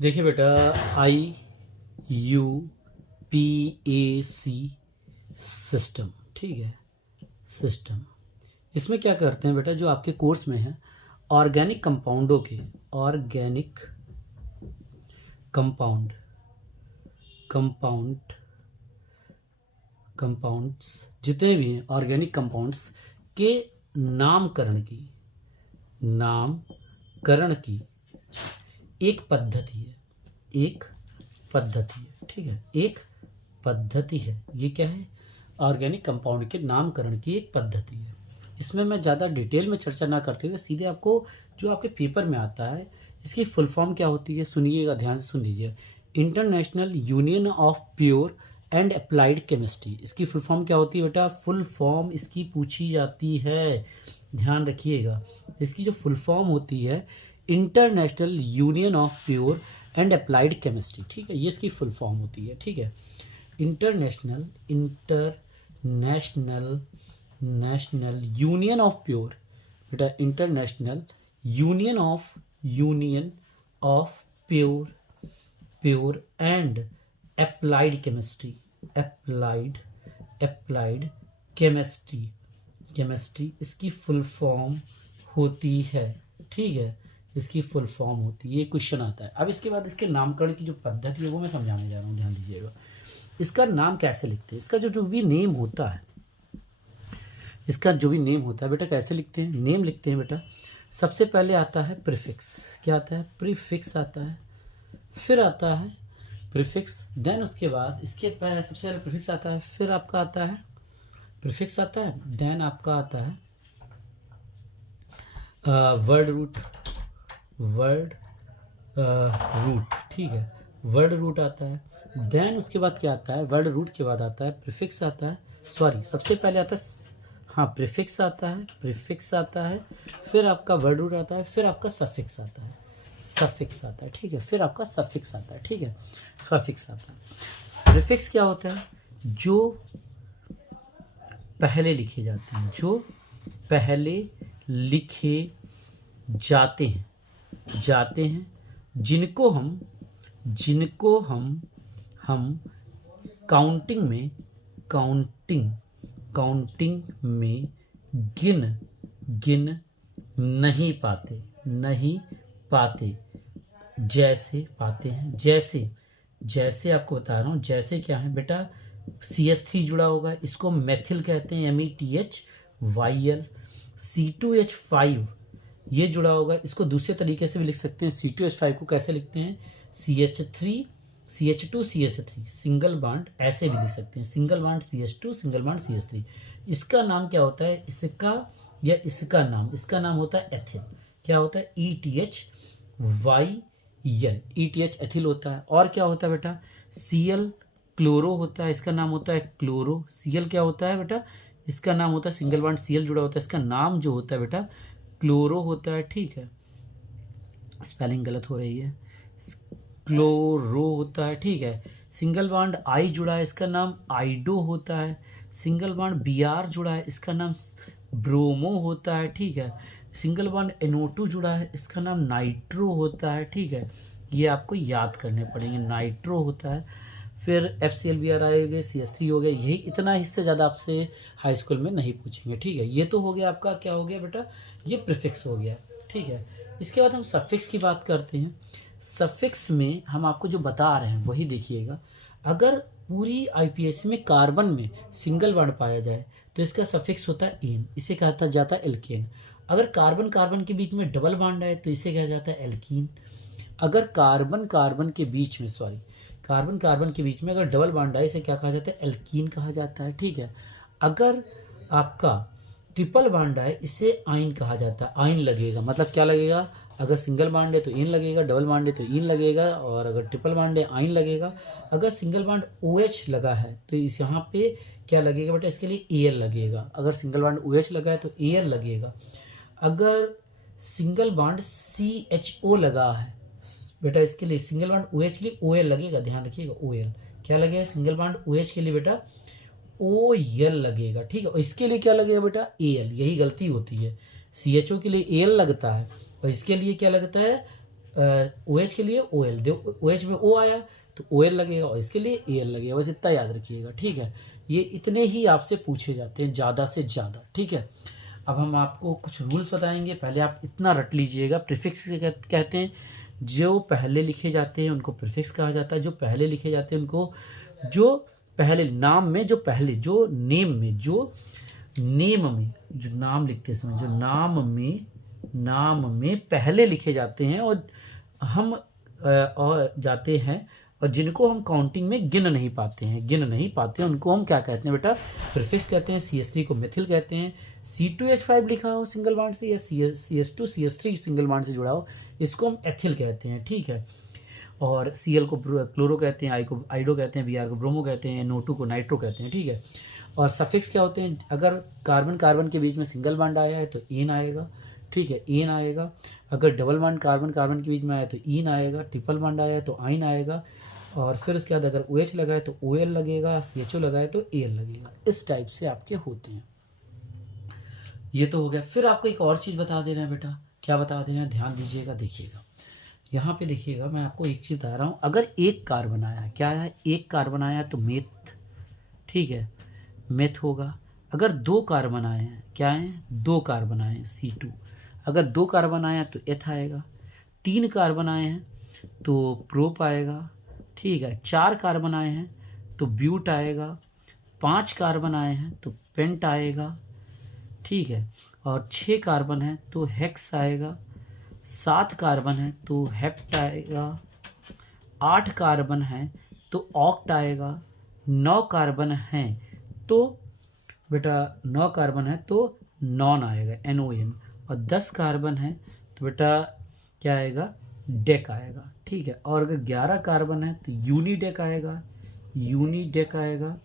देखिए बेटा, IUPAC system, ठीक है। सिस्टम इसमें क्या करते हैं बेटा, जो आपके कोर्स में है ऑर्गेनिक कंपाउंडों के, ऑर्गेनिक कंपाउंड कंपाउंड कंपाउंड्स जितने भी हैं ऑर्गेनिक कंपाउंड्स के नामकरण की एक पद्धति है, ठीक है। एक पद्धति है, ये क्या है? ऑर्गेनिक कंपाउंड के नामकरण की एक पद्धति है। इसमें मैं ज़्यादा डिटेल में चर्चा ना करते हुए सीधे आपको जो आपके पेपर में आता है, इसकी फुल फॉर्म क्या होती है सुनिएगा, ध्यान से सुन लीजिए। International union of pure and applied chemistry, इसकी फुल फॉर्म क्या होती है बेटा? फुल फॉर्म इसकी पूछी जाती है, ध्यान रखिएगा। इसकी जो फुल फॉर्म होती है international union of pure and applied chemistry, ठीक है, ये इसकी फुल फॉर्म होती है, ठीक है। इंटरनेशनल यूनियन ऑफ प्योर, बेटा international union of pure and applied chemistry, applied chemistry इसकी फुल फॉर्म होती है, ठीक है। इसकी फुल फॉर्म होती है, ये क्वेश्चन आता है। अब इसके बाद इसके नामकरण की जो पद्धति है वो मैं समझाने जा रहा हूँ, ध्यान दीजिएगा। इसका नाम कैसे लिखते हैं? इसका जो भी नेम होता है, बेटा कैसे लिखते हैं? नेम लिखते हैं बेटा, सबसे पहले आता है प्रीफिक्स। क्या आता है? प्रीफिक्स आता है। फिर आता है प्रीफिक्स, देन उसके बाद इसके पहले सबसे पहले प्रीफिक्स आता है, फिर आपका आता है प्रीफिक्स आता है, देन आपका आता है वर्ड रूट, ठीक है। वर्ड रूट आता है, देन उसके बाद क्या आता है? वर्ड रूट के बाद आता है प्रीफिक्स आता है, सबसे पहले आता है प्रीफिक्स आता है, फिर आपका वर्ड रूट आता है, फिर आपका सफिक्स आता है, ठीक है। फिर आपका सफिक्स आता है, ठीक है, सफिक्स आता है। प्रीफिक्स क्या होता है? जो पहले लिखे जाते हैं, जिनको हम काउंटिंग में गिन नहीं पाते, जैसे आपको बता रहा हूँ, जैसे क्या है बेटा, CH3 जुड़ा होगा, इसको मेथिल कहते हैं, METHYL। C2H5 ये जुड़ा होगा, इसको दूसरे तरीके से भी लिख सकते हैं। C2H5 को कैसे लिखते हैं? CH2CH3 सिंगल बॉन्ड, ऐसे भी लिख सकते हैं, single bond CH2 single bond CH3। इसका नाम क्या होता है? इसका नाम होता है एथिल। क्या होता है? ETHYL एथिल होता है। और क्या होता है बेटा? Cl क्लोरो होता है, इसका नाम होता है क्लोरो। Cl क्या होता है बेटा? इसका नाम होता है, सिंगल बॉन्ड Cl जुड़ा होता है, इसका नाम जो होता है बेटा क्लोरो होता है, ठीक है। स्पेलिंग गलत हो रही है, क्लोरो होता है, ठीक है। सिंगल बॉन्ड I जुड़ा है, इसका नाम आइडो होता है। सिंगल बॉन्ड Br जुड़ा है, इसका नाम ब्रोमो होता है, ठीक है। सिंगल बॉन्ड NO2 जुड़ा है, इसका नाम नाइट्रो होता है, ठीक है। ये आपको याद करने पड़ेंगे, नाइट्रो होता है। फिर FCl आएगा, CH3 हो गया, यही इतना, इससे ज़्यादा आपसे हाई स्कूल में नहीं पूछेंगे, ठीक है। ये तो हो गया आपका, क्या हो गया बेटा? ये प्रीफिक्स हो गया, ठीक है। इसके बाद हम सफिक्स की बात करते हैं। सफिक्स में हम आपको जो बता रहे हैं वही देखिएगा। अगर पूरी IPSC में कार्बन में सिंगल बॉन्ड पाया जाए तो इसका सफिक्स होता है एन, इसे कहा जाता है एल्केन। अगर कार्बन के बीच में डबल बॉन्ड आए तो इसे कहा जाता है एल्कीन। अगर कार्बन के बीच में अगर डबल बॉन्ड आए, इसे क्या कहा जाता है? एल्कीन कहा जाता है, ठीक है। अगर आपका ट्रिपल बॉन्ड आए, इसे आइन कहा जाता है, आइन लगेगा, मतलब क्या लगेगा? अगर सिंगल बॉन्ड है तो इन लगेगा, डबल बॉन्ड है तो इन लगेगा, और अगर ट्रिपल बॉन्ड है आइन लगेगा। अगर सिंगल बॉन्ड OH लगा है तो इस यहाँ पे क्या लगेगा बेटा? इसके लिए AL लगेगा। अगर सिंगल बॉन्ड OH लगा है तो AL लगेगा। अगर सिंगल बॉन्ड CHO लगा है बेटा, इसके लिए सिंगल बॉन्ड OH के लिए OL लगेगा, ध्यान रखिएगा, OL क्या लगेगा? सिंगल बॉन्ड OH के लिए बेटा OL लगेगा, ठीक है। और इसके लिए क्या लगेगा बेटा? AL। यही गलती होती है, CHO के लिए AL लगता है और इसके लिए क्या लगता है? ओ एच के लिए ओ एल, ओ एच में ओ आया तो ओ एल लगेगा और इसके लिए ए एल लगेगा, बस इतना याद रखिएगा, ठीक है। ये इतने ही आपसे पूछे जाते हैं ज़्यादा से ज़्यादा, ठीक है। अब हम आपको कुछ रूल्स बताएंगे, पहले आप इतना रट लीजिएगा। प्रीफिक्स कहते हैं जो पहले लिखे जाते हैं उनको प्रीफिक्स कहा जाता है, जो पहले लिखे जाते हैं उनको, जो पहले नाम में, जो पहले जो नेम में, जो नेम में, जो नाम लिखते समय जो नाम में पहले लिखे जाते हैं और हम और जाते हैं, और जिनको हम काउंटिंग में गिन नहीं पाते हैं उनको हम क्या कहते हैं बेटा, प्रीफिक्स कहते हैं। CH3 को मिथिल कहते हैं। C2H5 लिखा हो सिंगल बॉन्ड से, या CS2 CH3 सिंगल बॉन्ड से जुड़ा हो, इसको हम एथिल कहते हैं, ठीक है। और Cl को क्लोरो कहते हैं, I को आइडो कहते हैं, Br को ब्रोमो कहते हैं, NO2 को नाइट्रो कहते हैं, ठीक है। और सफिक्स क्या होते हैं, अगर कार्बन कार्बन के बीच में सिंगल बॉन्ड आया है तो एन आएगा, ठीक है, एन आएगा। अगर डबल बॉन्ड कार्बन कार्बन के बीच में आया तो इन आएगा, ट्रिपल बॉन्ड आया तो आइन आएगा, और फिर उसके बाद अगर OH लगा है तो OL लगेगा, CHO लगा है तो AL लगेगा। इस टाइप से आपके होते हैं। ये तो हो गया। फिर आपको एक और चीज़ बता दे रहे हैं बेटा, क्या बता दे रहे हैं, ध्यान दीजिएगा, देखिएगा यहाँ पे, देखिएगा मैं आपको एक चीज़ बता रहा हूँ। अगर एक कार्बन आया, क्या है, एक कार्बन आया तो मेथ, ठीक है, मेथ होगा। अगर दो कार्बन आए हैं, क्या है, दो कार्बन आए हैं, C2। अगर दो कार्बन आया तो एथ आएगा। तीन कार्बन आए हैं तो प्रोप आएगा, ठीक है। चार कार्बन आए हैं तो ब्यूट आएगा। पांच कार्बन आए हैं तो पेंट आएगा, ठीक है। और 6 कार्बन है तो हेक्स आएगा। 7 कार्बन है तो हेप्ट आएगा। 8 कार्बन है तो ऑक्ट आएगा। 9 कार्बन है तो बेटा 9 कार्बन है तो नॉन आएगा, NON। और 10 कार्बन है तो बेटा क्या आएगा, डेक आएगा, ठीक है। और अगर 11 कार्बन है तो यूनिडेक आएगा, यूनिडेक आएगा।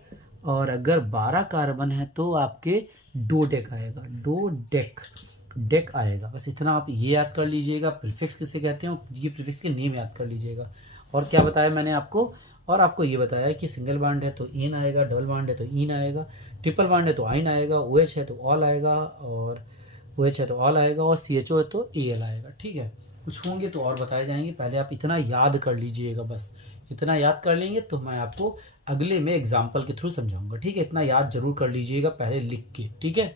और अगर 12 कार्बन है तो आपके डोडेक आएगा, डोडेक, डेक आएगा। बस इतना आप ये याद कर लीजिएगा। प्रीफिक्स किसे कहते हैं, ये प्रीफिक्स के नेम याद कर लीजिएगा। और क्या बताया मैंने आपको, और आपको ये बताया कि सिंगल बॉन्ड है तो इन आएगा, डबल बॉन्ड है तो इन आएगा, ट्रिपल बॉन्ड है तो आइन आएगा, OH है तो ऑल आएगा, और OH है तो ऑल आएगा, और CHO है तो AL आएगा, ठीक है। कुछ होंगे तो और बताए जाएंगे, पहले आप इतना याद कर लीजिएगा। बस इतना याद कर लेंगे तो मैं आपको अगले में एग्जाम्पल के थ्रू समझाऊंगा, ठीक है। इतना याद जरूर कर लीजिएगा पहले लिख के, ठीक है।